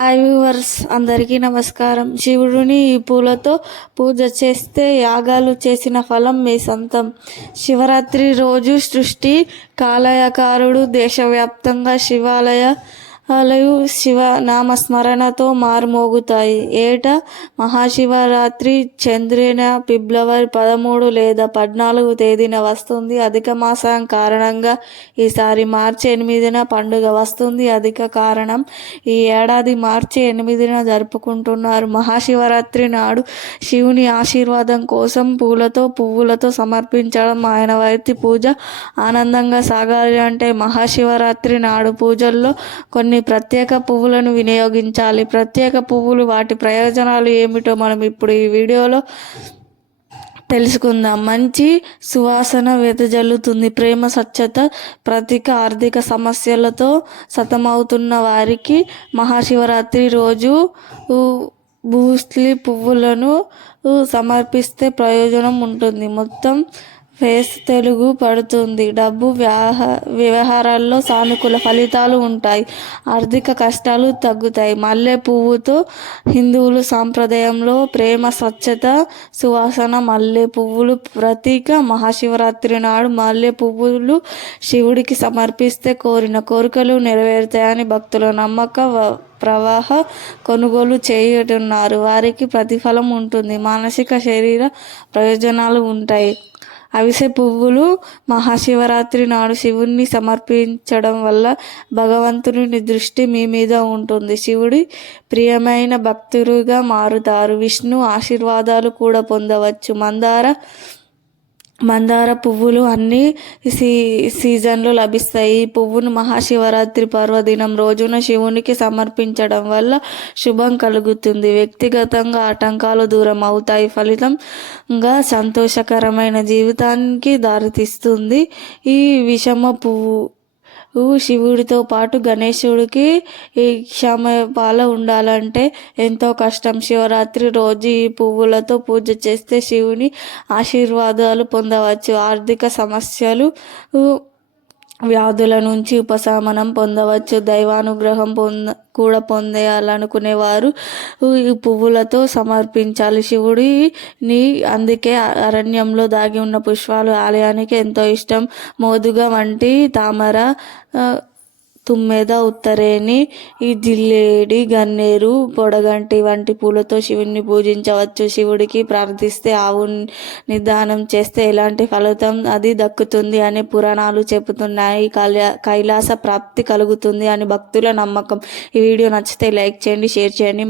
Hi viewers, అందరికీ నమస్కారం. శివుడిని ఈ పూలతో పూజ చేస్తే యాగాలు చేసిన ఫలం మీ సొంతం. శివరాత్రి రోజు సృష్టి కాలయకారుడు దేశవ్యాప్తంగా శివాలయాలు శివ నామస్మరణతో మారుమోగుతాయి. ఏటా మహాశివరాత్రి చంద్రున ఫిబ్రవరి 13 లేదా 14 తేదీన వస్తుంది. అధిక మాసం కారణంగా ఈసారి మార్చి 8న పండుగ వస్తుంది. అధిక కారణం ఈ ఏడాది మార్చి 8న జరుపుకుంటున్నారు. మహాశివరాత్రి నాడు శివుని ఆశీర్వాదం కోసం పువ్వులతో సమర్పించడం ఆయన పూజ ఆనందంగా సాగాలి అంటే మహాశివరాత్రి నాడు పూజల్లో కొన్ని ప్రత్యేక పువ్వులను వినియోగించాలి. ప్రత్యేక పువ్వులు, వాటి ప్రయోజనాలు ఏమిటో మనం ఇప్పుడు ఈ వీడియోలో తెలుసుకుందాం. మంచి సువాసన వెదజల్లుతుంది. ప్రేమ, స్వచ్ఛత ప్రతీక. ఆర్థిక సమస్యలతో సతమవుతున్న వారికి మహాశివరాత్రి రోజు బూస్లీ పువ్వులను సమర్పిస్తే ప్రయోజనం ఉంటుంది. మొత్తం ఫేస్ తెలుగు పడుతుంది. డబ్బు వ్యవహారాల్లో సానుకూల ఫలితాలు ఉంటాయి. ఆర్థిక కష్టాలు తగ్గుతాయి. మల్లె పువ్వుతో హిందువుల సాంప్రదాయంలో ప్రేమ, స్వచ్ఛత, సువాసన. మల్లె పువ్వులు ప్రతీక. మహాశివరాత్రి నాడు మల్లె పువ్వులు శివుడికి సమర్పిస్తే కోరిన కోరికలు నెరవేరుతాయని భక్తుల నమ్మక ప్రవాహ కొనుగోలు చేయుతున్నారు వారికి ప్రతిఫలం ఉంటుంది. మానసిక, శరీర ప్రయోజనాలు ఉంటాయి. అవిసె పువ్వులు మహాశివరాత్రి నాడు శివుణ్ణి సమర్పించడం వల్ల భగవంతుని దృష్టి మీ మీద ఉంటుంది. శివుడి ప్రియమైన భక్తులుగా మారుతారు. విష్ణు ఆశీర్వాదాలు కూడా పొందవచ్చు. మందార పువ్వులు అన్ని సీజన్లో లభిస్తాయి. ఈ పువ్వును మహాశివరాత్రి పర్వదినం రోజున శివునికి సమర్పించడం వల్ల శుభం కలుగుతుంది. వ్యక్తిగతంగా ఆటంకాలు దూరం అవుతాయి. ఫలితంగా సంతోషకరమైన జీవితానికి దారితీస్తుంది. ఈ విషమ పువ్వు శివుడితో పాటు గణేశుడికి క్షమాపాల ఉండాలంటే ఎంతో కష్టం. శివరాత్రి రోజు ఈ పువ్వులతో పూజ చేస్తే శివుని ఆశీర్వాదాలు పొందవచ్చు. ఆర్థిక సమస్యలు, వ్యాధుల నుంచి ఉపశమనం పొందవచ్చు. దైవానుగ్రహం కూడా పొందేయాలనుకునేవారు ఈ పువ్వులతో సమర్పించాలి శివుడిని. అందుకే అరణ్యంలో దాగి ఉన్న పుష్పాలు ఆలయానికి ఎంతో ఇష్టం. మోదుగ వంటి తామర, తుమ్మెద, ఉత్తరేణి, ఈ జిల్లేడి, గన్నేరు, పొడగంటి వంటి పూలతో శివుని పూజించవచ్చు. శివుడికి ప్రార్థిస్తే, ఆవుని దానం చేస్తే ఎలాంటి ఫలితం అది దక్కుతుంది అని పురాణాలు చెబుతున్నాయి. కైలాస ప్రాప్తి కలుగుతుంది అని భక్తుల నమ్మకం. ఈ వీడియో నచ్చితే లైక్ చేయండి, షేర్ చేయండి.